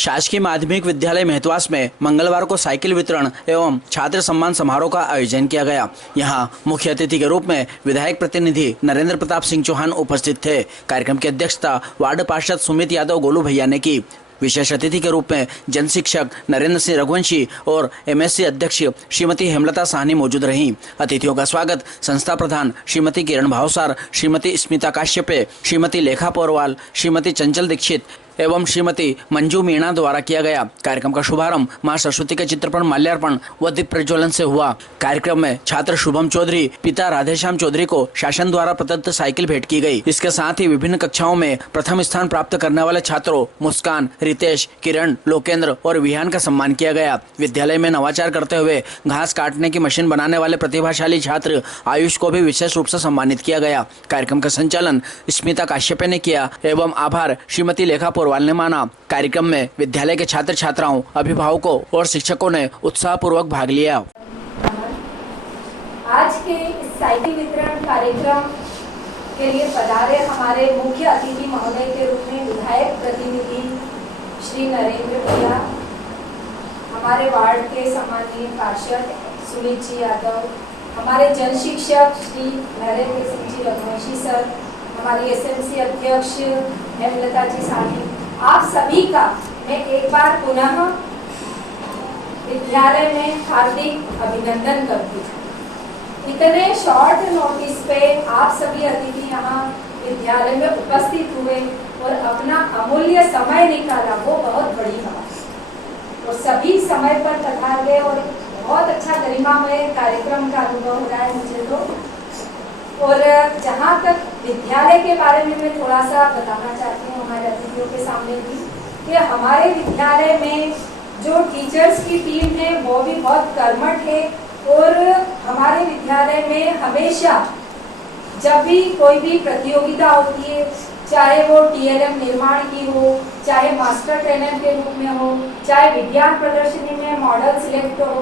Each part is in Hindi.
शासकीय माध्यमिक विद्यालय मेहतवास में मंगलवार को साइकिल वितरण एवं छात्र सम्मान समारोह का आयोजन किया गया। यहां मुख्य अतिथि के रूप में विधायक प्रतिनिधि नरेंद्र प्रताप सिंह चौहान उपस्थित थे। कार्यक्रम की अध्यक्षता वार्ड पार्षद सुमित यादव गोलू भैया ने की। विशेष अतिथि के रूप में जन शिक्षक नरेंद्र सिंह रघुवंशी और एमएससी अध्यक्ष श्रीमती हेमलता साहनी मौजूद रहीं। अतिथियों का स्वागत संस्था प्रधान श्रीमती किरण भावसार, श्रीमती स्मिता काश्यपे, श्रीमती लेखा पोरवाल, श्रीमती चंचल दीक्षित एवं श्रीमती मंजू मीणा द्वारा किया गया। कार्यक्रम का शुभारंभ मां सरस्वती के चित्र पर माल्यार्पण व दीप प्रज्वलन से हुआ। कार्यक्रम में छात्र शुभम चौधरी पिता राधेश्याम चौधरी को शासन द्वारा प्रदत्त साइकिल भेंट की गई। इसके साथ ही विभिन्न कक्षाओं में प्रथम स्थान प्राप्त करने वाले छात्रों मुस्कान, रितेश, किरण, लोकेंद्र और विहान का सम्मान किया गया। विद्यालय में नवाचार करते हुए घास काटने की मशीन बनाने वाले प्रतिभाशाली छात्र आयुष को भी विशेष रूप से सम्मानित किया गया। कार्यक्रम का संचालन स्मिता काश्यपे ने किया एवं आभार श्रीमती लेखा पोरवाल ने माना। कार्यक्रम में विद्यालय के छात्र छात्राओं, अभिभावकों और शिक्षकों ने उत्साहपूर्वक भाग लिया। आज के इस साइकिल वितरण कार्यक्रम के लिए पधारे हमारे मुख्य अतिथि महोदय के रूप में विधायक प्रतिनिधि श्री नरेंद्र भैया, हमारे वार्ड के सम्माननीय पार्षद सुमित जी यादव, हमारे जन शिक्षक श्री नरेंद्र सिंह जी रघुवंशी सर, हमारी एसएमसी अध्यक्ष हेमलता जी साहनी, आप सभी का मैं एक बार पुनः विद्यालय में हार्दिक अभिनंदन करती हूँ। इतने शॉर्ट नोटिस पे आप सभी अतिथि यहाँ विद्यालय में उपस्थित हुए और अपना अमूल्य समय निकाला, वो बहुत बड़ी बात है। और सभी समय पर पधार गए और बहुत अच्छा गरिमामय कार्यक्रम का अनुभव हो रहा है मुझे तो। और जहाँ तक विद्यालय के बारे में मैं थोड़ा सा बताना चाहती हूँ हमारे अतिथियों के सामने भी, कि हमारे विद्यालय में जो टीचर्स की टीम है वो भी बहुत कर्मठ है। और हमारे विद्यालय में हमेशा जब भी कोई भी प्रतियोगिता होती है, चाहे वो टीएलएम निर्माण की हो, चाहे मास्टर ट्रेनर के रूप में हो, चाहे विज्ञान प्रदर्शनी में मॉडल सिलेक्ट हो,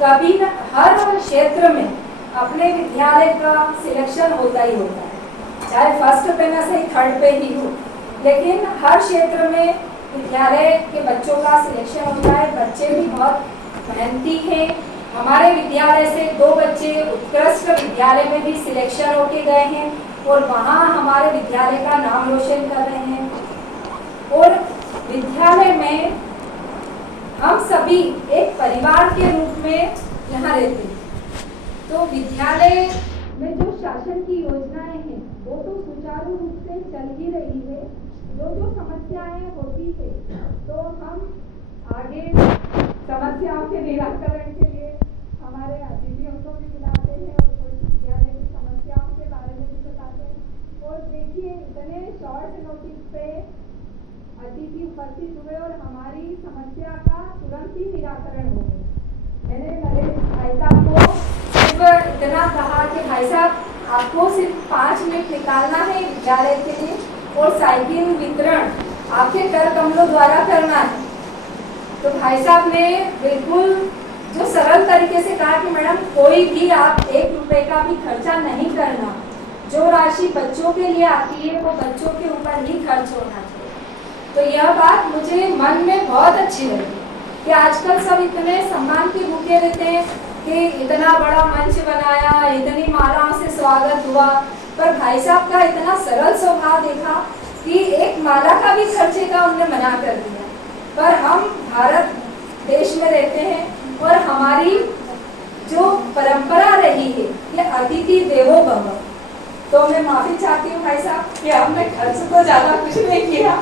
कभी न हर क्षेत्र में अपने विद्यालय का सिलेक्शन होता ही होता है, चाहे फर्स्ट पे न से थर्ड पे ही हो, लेकिन हर क्षेत्र में विद्यालय के बच्चों का सिलेक्शन होता है। बच्चे भी बहुत मेहनती हैं। हमारे विद्यालय से 2 बच्चे उत्कृष्ट विद्यालय में भी सिलेक्शन होके गए हैं और वहाँ हमारे विद्यालय का नाम रोशन कर रहे हैं। और विद्यालय में हम सभी एक परिवार के रूप में यहाँ रहते हैं। तो विद्यालय में जो शासन की योजनाएं हैं वो तो सुचारू रूप से चल ही रही है। जो समस्याएं होती है तो हम आगे समस्याओं के निराकरण के लिए हमारे अतिथियों को भी बुलाते हैं और कोई विद्यालय की समस्याओं के बारे में भी बताते हैं। और देखिए इतने शॉर्ट नोटिस पे अतिथि उपस्थित हुए और हमारी समस्या का तुरंत ही निराकरण हो गया। मैंने नरेश भाई साहब को इतना कहा कि भाई साहब आपको सिर्फ 5 मिनट निकालना है विद्यालय के लिए और साइकिल वितरण आपके कर कमलों द्वारा करना है। तो भाई साहब ने बिल्कुल जो सरल तरीके से कहा कि मैडम कोई भी आप 1 रुपए का भी खर्चा नहीं करना, जो राशि बच्चों के लिए आती है वो बच्चों के ऊपर ही खर्च होना चाहिए। तो यह बात मुझे मन में बहुत अच्छी लगी कि आजकल सब इतने सम्मान के भूखे रहते हैं कि इतना बड़ा मंच बनाया, इतनी मालाओं से स्वागत हुआ, पर भाई साहब का इतना सरल स्वभाव देखा कि एक माला का भी खर्चे का उन्होंने मना कर दिया। पर हम भारत देश में रहते हैं और हमारी जो परंपरा रही है कि अतिथि देवो भव, तो मैं माफी चाहती हूँ भाई साहब कि हमने खर्च तो ज्यादा कुछ नहीं किया,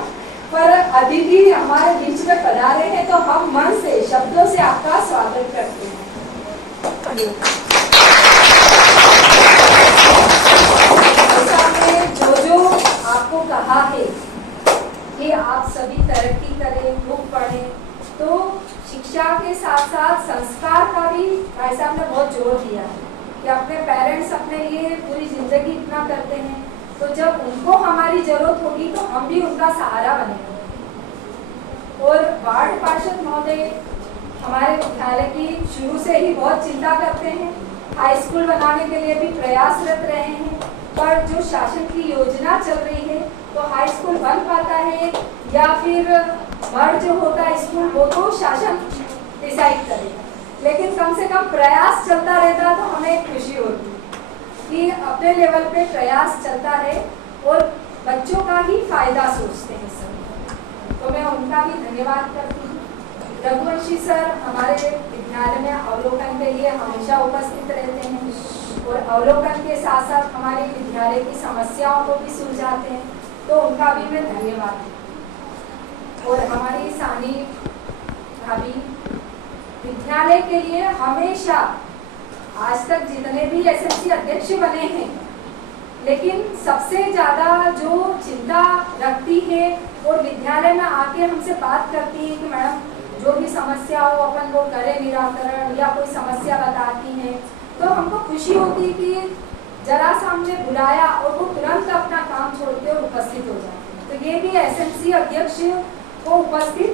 पर अतिथि हमारे बीच में पधारे हैं तो हम मन से शब्दों से आपका स्वागत करते हैं। जो आपको कहा है कि आप सभी तरक्की करें, खूब पढ़ें, तो शिक्षा के साथ साथ संस्कार का भी भाई साहब ने बहुत जोर दिया है कि अपने पेरेंट्स अपने लिए पूरी जिंदगी इतना करते हैं, तो जब उनको हमारी जरूरत होगी तो हम भी उनका सहारा बनेंगे। और वार्ड पार्षद महोदय हमारे विद्यालय की शुरू से ही बहुत चिंता करते हैं, हाई स्कूल बनाने के लिए भी प्रयासरत रहे हैं, पर जो शासन की योजना चल रही है तो हाई स्कूल बन पाता है या फिर मर्ज होता है स्कूल वो तो शासन डिसाइड करेगा, लेकिन कम से कम प्रयास चलता रहता तो हमें एक खुशी होती कि अपने लेवल पे प्रयास चलता रहे और बच्चों का ही फायदा सोचते हैं सब। तो मैं उनका भी धन्यवाद करती हूँ। रघुवंशी सर हमारे विद्यालय में अवलोकन के लिए हमेशा उपस्थित रहते हैं और अवलोकन के साथ साथ हमारे विद्यालय की समस्याओं को भी सुलझाते हैं, तो उनका भी मैं धन्यवाद देती। और हमारी सानी भाभी विद्यालय के लिए हमेशा आज तक जितने भी एसएमसी अध्यक्ष बने हैं, लेकिन सबसे ज़्यादा जो चिंता रखती है और विद्यालय में आके हमसे बात करती है कि मैडम जो भी समस्या हो अपन वो करें निराकरण, या कोई समस्या बताती हैं तो हमको खुशी होती है कि जरा सा हमने बुलाया और वो तुरंत अपना काम छोड़ के और उपस्थित हो जाते हैं। तो ये भी एसएमसी अध्यक्ष को उपस्थित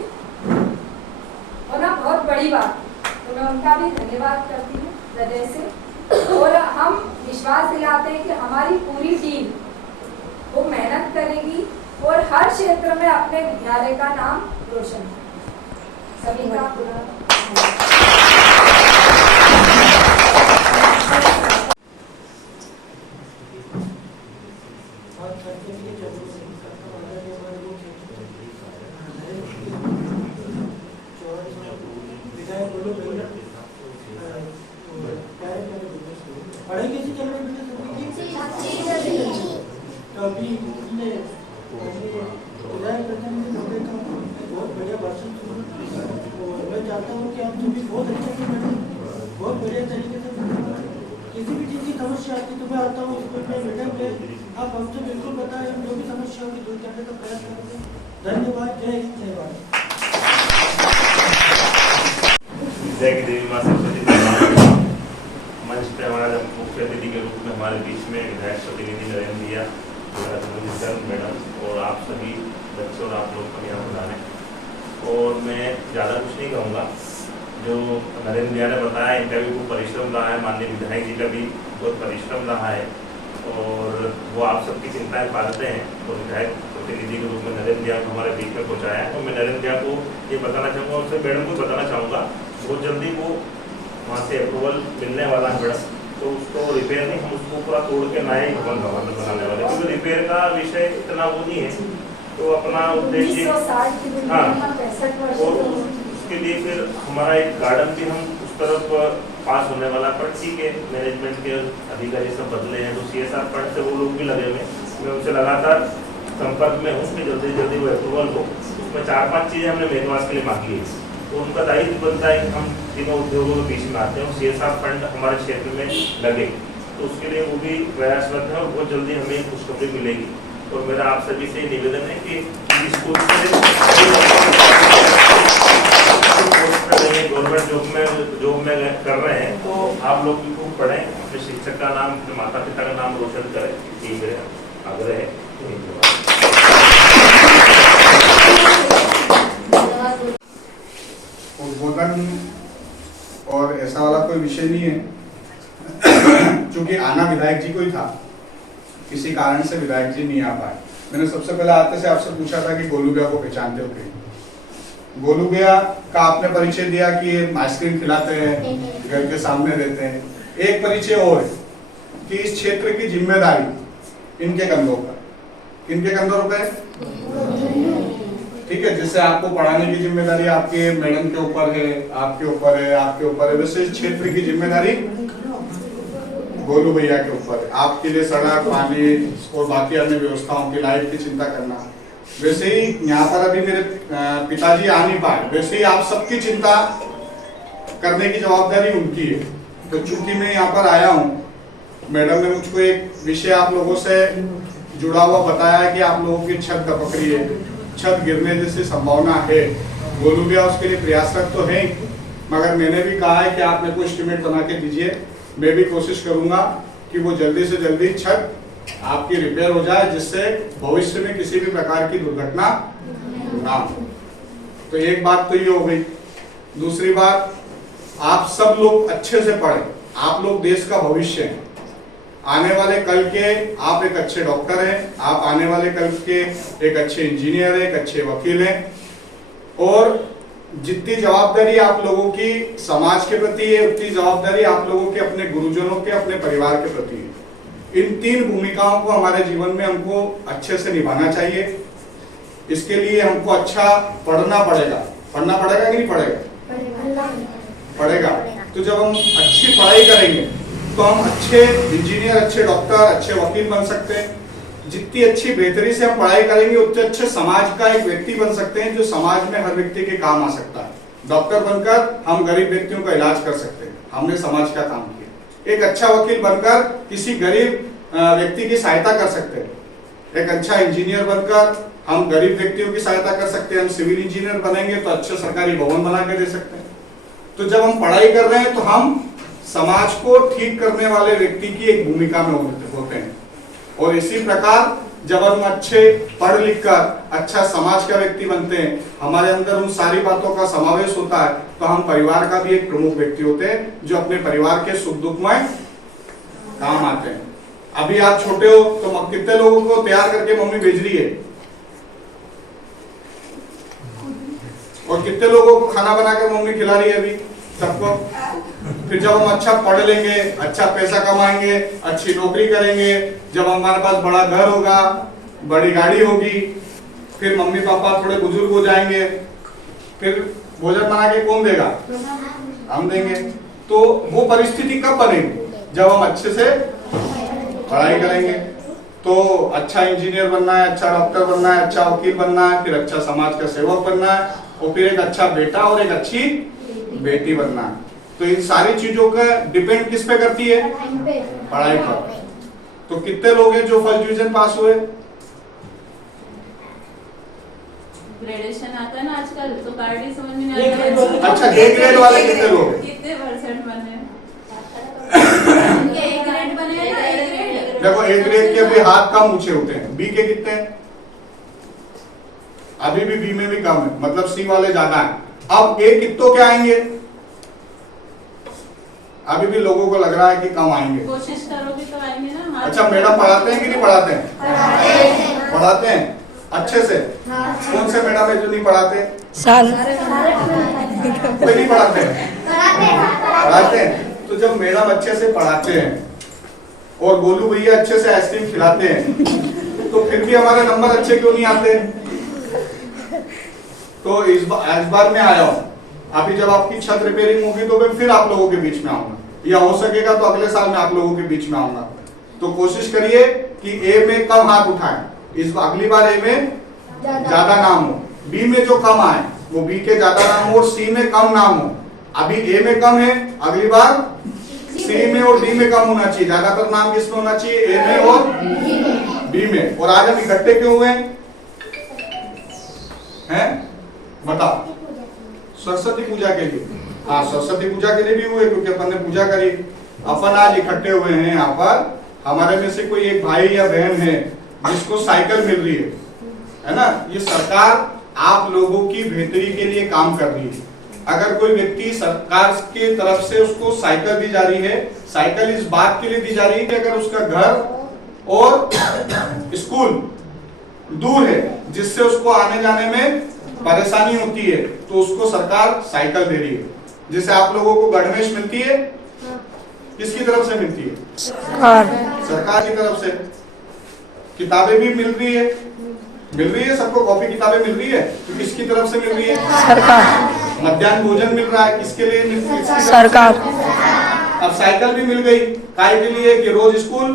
होना बहुत बड़ी बात है, तो मैं उनका भी धन्यवाद करती हूँ हृदय से। और हम विश्वास दिलाते हैं कि हमारी पूरी टीम वो मेहनत करेगी और हर क्षेत्र में अपने विद्यालय का नाम रोशन करेगी। सभी का पूरा मैं चाहता हूँ कि आप सभी बहुत अच्छे से पढ़ें, बहुत बढ़िया तरीके से पढ़ें। किसी भी चीज़ की समस्या आती तो मैं आता हूँ स्कूल में मैडम पे आप हमसे बिल्कुल बताएं, हम जो भी समस्या होगी दूर करने का प्रयास करेंगे। धन्यवाद। जय हिंद जय भारत। विद्या की देवी माँ सरस्वती मंच पे हमारा मुख्य अतिथि के रूप में हमारे बीच में विधायक प्रतिनिधि नरेंद्र भैया, मैडम और आप सभी बच्चों और आप लोग को यहाँ बुलाने। और मैं ज़्यादा कुछ नहीं कहूँगा, जो नरेंद्र भैया ने बताया इंटरव्यू को परिश्रम रहा है, माननीय विधायक जी का भी बहुत परिश्रम रहा है और वो आप सबकी चिंताएं पालते हैं। तो विधायक प्रतिनिधि के रूप में नरेंद्र भैया को हमारे बीच में पहुँचाया है। तो मैं नरेंद्र भैया को ये बताना चाहूँगा, उससे मैडम को बताना चाहूँगा बहुत जल्दी वो वहाँ से अप्रूवल मिलने वाला है मैडम, तो उसको रिपेयर नहीं, हम उसको पूरा तोड़ के नया ही भवन बनाने वाले, क्योंकि रिपेयर का विषय इतना वो नहीं है। तो अपना उद्देश्य हाँ, और उसके लिए फिर हमारा एक गार्डन भी हम उस तरफ पास होने वाला, पर ठीक है मैनेजमेंट के अधिकारी सब बदले हैं तो CSR फंड से वो लोग भी लगे हुए हैं। मैं उनसे लगातार संपर्क में हूँ कि जल्दी जल्दी वो अप्रूवल हो। उसमें 4-5 चीज़ें हमने मेघवास के लिए मांगी है, तो उनका दायित्व बनता है कि हम तीनों उद्योगों के बीच में आते हैं और CSR फंड हमारे क्षेत्र में लगे, तो उसके लिए वो भी प्रयासरत है और बहुत जल्दी हमें खुशखबरी मिलेगी। और मेरा आप सभी से निवेदन है कि स्कूल से गवर्नमेंट जॉब में कर रहे हैं तो आप लोग भी खूब पढ़ें, अपने शिक्षक का नाम, अपने माता पिता का नाम रोशन करें, यही मेरा आग्रह है। उद्बोधन और ऐसा वाला कोई विषय नहीं है, क्योंकि आना विधायक जी को ही था, किसी कारण से विधायक जी नहीं आ पाए। मैंने सबसे पहले आते से आपसे पूछा था कि गोलू भैया को पहचानते हो कहीं। गोलू भैया का आपने परिचय दिया कि ये आइसक्रीम खिलाते हैं, घर के सामने रहते हैं। एक परिचय और है कि इस क्षेत्र की जिम्मेदारी इनके कंधों पर, किनके कंधों पे? ठीक है, जिससे आपको पढ़ाने की जिम्मेदारी आपके मैडम के ऊपर है, आपके ऊपर है, आपके ऊपर है, वैसे इस क्षेत्र की जिम्मेदारी गोलू भैया के ऊपर है। आपके लिए सड़क, पानी और बाकी अन्य व्यवस्थाओं की, लाइट की चिंता करना। वैसे ही यहाँ पर अभी मेरे पिताजी आ नहीं पाए, वैसे ही आप सबकी चिंता करने की जवाबदारी उनकी है। तो चूंकि मैं यहाँ पर आया हूँ, मैडम ने मुझको एक विषय आप लोगों से जुड़ा हुआ बताया कि आप लोगों की छत दपक रही है, छत गिरने जैसी संभावना है। गोलू भैया उसके लिए प्रयासरत तो है, मगर मैंने भी कहा है कि आप मेरे को एस्टिमेट बना के दीजिए, मैं भी कोशिश करूंगा कि वो जल्दी से जल्दी छत आपकी रिपेयर हो जाए, जिससे भविष्य में किसी भी प्रकार की दुर्घटना ना हो। तो एक बात तो ये हो गई। दूसरी बात, आप सब लोग अच्छे से पढ़ें, आप लोग देश का भविष्य हैं। आने वाले कल के आप एक अच्छे डॉक्टर हैं, आप आने वाले कल के एक अच्छे इंजीनियर हैं, एक अच्छे वकील हैं, और जितनी जवाबदारी आप लोगों की समाज के प्रति है, उतनी जवाबदारी आप लोगों के अपने गुरुजनों के, अपने परिवार के प्रति है। इन 3 भूमिकाओं को हमारे जीवन में हमको अच्छे से निभाना चाहिए। इसके लिए हमको अच्छा पढ़ना पड़ेगा। पढ़ना पड़ेगा कि नहीं पड़ेगा? पड़ेगा। तो जब हम अच्छी पढ़ाई करेंगे तो हम अच्छे इंजीनियर, अच्छे डॉक्टर, अच्छे वकील बन सकते हैं। जितनी अच्छी बेहतरी से हम पढ़ाई करेंगे उतने अच्छे समाज का एक व्यक्ति बन सकते हैं, जो समाज में हर व्यक्ति के काम आ सकता है। डॉक्टर बनकर हम गरीब व्यक्तियों का इलाज कर सकते हैं, हमने समाज का काम किया। एक अच्छा वकील बनकर किसी गरीब व्यक्ति की सहायता कर सकते हैं। एक अच्छा इंजीनियर बनकर हम गरीब व्यक्तियों की सहायता कर सकते हैं। हम सिविल इंजीनियर बनेंगे तो अच्छे सरकारी भवन बना के दे सकते हैं। तो जब हम पढ़ाई कर रहे हैं तो हम समाज को ठीक करने वाले व्यक्ति की एक भूमिका में होते हैं। और इसी प्रकार जब हम अच्छे पढ़ लिख कर अच्छा समाज का व्यक्ति बनते हैं, हमारे अंदर उन सारी बातों का समावेश होता है, तो हम परिवार का भी एक प्रमुख व्यक्ति होते हैं, जो अपने परिवार के सुख दुख में काम आते हैं। अभी आप छोटे हो तो कितने लोगों को तैयार करके मम्मी भेज रही है, और कितने लोगों को खाना बनाकर मम्मी खिला रही है अभी सबको। फिर जब हम अच्छा पढ़ लेंगे, अच्छा पैसा कमाएंगे, अच्छी नौकरी करेंगे, जब हमारे पास बड़ा घर होगा, बड़ी गाड़ी होगी, फिर मम्मी पापा थोड़े बुजुर्ग हो जाएंगे, फिर भोजन बना के कौन देगा? हम देंगे। तो वो परिस्थिति कब बनेगी? जब हम अच्छे से पढ़ाई करेंगे। तो अच्छा इंजीनियर बनना है, अच्छा डॉक्टर बनना है, अच्छा वकील बनना है, फिर अच्छा समाज का सेवक बनना है, और फिर एक अच्छा बेटा और एक अच्छी बेटी बनना है। तो इन सारी चीजों का डिपेंड किस पे करती है? पढ़ाई पर। तो कितने लोग हैं जो फर्स्ट डिवीजन पास हुए? ग्रेडेशन आता है ना आजकल, तो कार्ड ही समझ में नहीं आता। अच्छा, ए ग्रेड वाले कितने लोग हैं? कितने परसेंट बने? ए ग्रेड बने हैं ना, ए ग्रेड। देखो, ए ग्रेड के भी हाथ कम ऊंचे होते हैं। बी के कितने हैं? अभी भी बी में भी कम है, मतलब सी वाले ज्यादा हैं। अब ए कितनों के आएंगे? अभी भी लोगों को लग रहा है कि कम आएंगे। कोशिश करोगे तो आएंगे ना। अच्छा, मैडम पढ़ाते हैं कि नहीं पढ़ाते हैं? पढ़ाते हैं अच्छे से। कौन से मैडम है जो नहीं पढ़ाते? कोई नहीं पढ़ाते हैं? पढ़ाते हैं। तो जब मैडम अच्छे से पढ़ाते हैं और गोलू भैया अच्छे से आइसक्रीम खिलाते हैं, तो फिर भी हमारे नंबर अच्छे क्यों नहीं आते? तो इस बार मैं आया हूँ। अभी जब आपकी छत रिपेयरिंग होगी तो मैं फिर आप लोगों के बीच में आऊंगा, या हो सकेगा तो अगले साल मैं आप लोगों के बीच में आऊंगा। तो कोशिश करिए कि ए में कम हाथ उठाएं, इस अगली बार ए में ज्यादा नाम हो, बी में जो कम आए वो बी के ज्यादा नाम हो, और सी में कम नाम हो। अभी ए में कम है, अगली बार सी में और डी में कम होना चाहिए। ज्यादातर नाम किसमें होना चाहिए? ए में और बी में। और आज हम इकट्ठे क्यों हुए हैं? बताओ। सरस्वती पूजा के लिए। हाँ, सरस्वती पूजा के लिए भी हुए, क्योंकि अपन ने पूजा करी। अपन आज इकट्ठे हुए हैं यहाँ पर। हमारे में से कोई एक भाई या बहन है जिसको साइकिल मिल रही है ना? ये सरकार आप लोगों की बेहतरी के लिए काम कर रही है। अगर कोई व्यक्ति सरकार की तरफ से उसको साइकिल दी जा रही है, साइकिल इस बात के लिए दी जा रही है कि अगर उसका घर और स्कूल दूर है, जिससे उसको आने जाने में परेशानी होती है, तो उसको सरकार साइकिल दे रही है। जैसे आप लोगों को गणवेश मिलती है, किसकी तरफ से मिलती है? सरकार की तरफ से। किताबें भी मिल रही है सबको, कॉपी किताबें मिल रही है, तो किसकी तरफ से मिल रही है? सरकार। मध्याह्न भोजन मिल रहा है, किसके लिए मिल रही है? सरकार। अब साइकिल भी मिल गई, काय के लिए? कि रोज स्कूल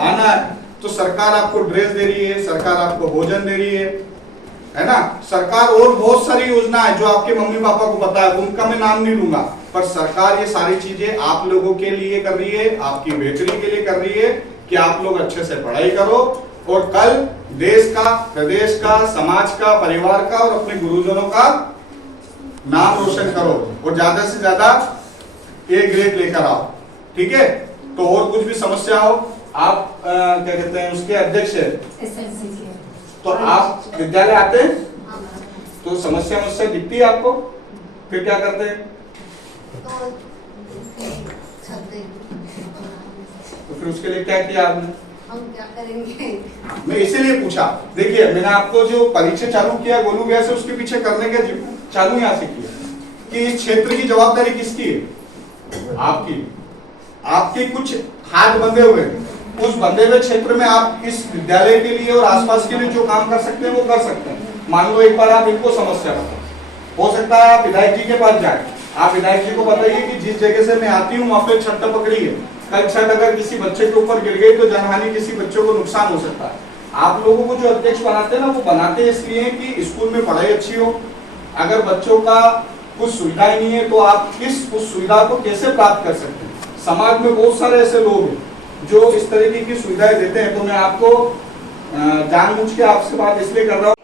आना है। तो सरकार आपको ड्रेस दे रही है, सरकार आपको भोजन दे रही है ना? सरकार और बहुत सारी योजना है जो आपके मम्मी पापा को पता है, उनका मैं नाम नहीं लूंगा, पर सरकार ये सारी चीजें आप लोगों के लिए कर रही है, आपकी बेहतरी के लिए कर रही है, कि आप लोग अच्छे से पढ़ाई करो और कल देश का, प्रदेश का, समाज का, परिवार का और अपने गुरुजनों का नाम रोशन करो, और ज्यादा से ज्यादा ए ग्रेड लेकर आओ। ठीक है? तो और कुछ भी समस्या हो, आप क्या कहते हैं उसके अध्यक्ष है, तो आप विद्यालय आते हैं तो समस्या दिखती है आपको, फिर क्या करते हैं? तो फिर उसके लिए क्या किया आपने? हम क्या करेंगे? मैं इसीलिए पूछा। देखिए मैंने आपको जो परीक्षा चालू किया गोलू गया से उसके पीछे करने के चालू यहाँ से किया कि इस क्षेत्र की जवाबदारी किसकी है? आपकी। आपके कुछ हाथ बंधे हुए हैं, उस बंधे हुए क्षेत्र में आप इस विद्यालय के लिए और आसपास के लिए जो काम कर सकते हैं वो कर सकते हैं। मान लो एक बार आप इनको समस्या बताओ, हो सकता है आप विधायक जी के पास जाए, आप विधायक जी को बताइए कि जिस जगह से मैं आती हूँ वहाँ पे छत पकड़ी है, कल छत अगर किसी बच्चे के ऊपर गिर गई तो जनहानि, किसी बच्चे को नुकसान हो सकता है। आप लोगों को जो अध्यक्ष बनाते हैं ना, वो बनाते इसलिए कि स्कूल में पढ़ाई अच्छी हो। अगर बच्चों का कुछ सुविधाएं नहीं है तो आप उस सुविधा को कैसे प्राप्त कर सकते हैं? समाज में बहुत सारे ऐसे लोग हैं जो इस तरीके की सुविधाएं देते हैं। तो मैं आपको जानबूझ के आपसे बात इसलिए कर रहा हूँ।